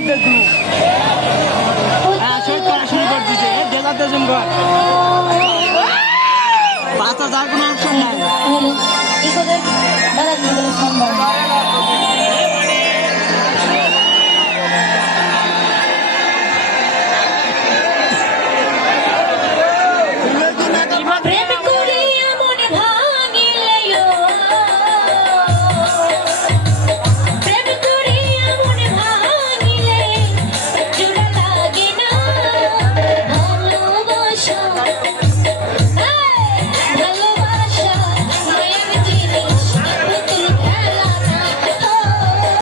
দে তু শহীদ করা শুরু করে দিছে ডেজার দেশম ঘর বাচ্চা যার কোনো অপশন নাই কি করে দাদা কি বলে সম্ভব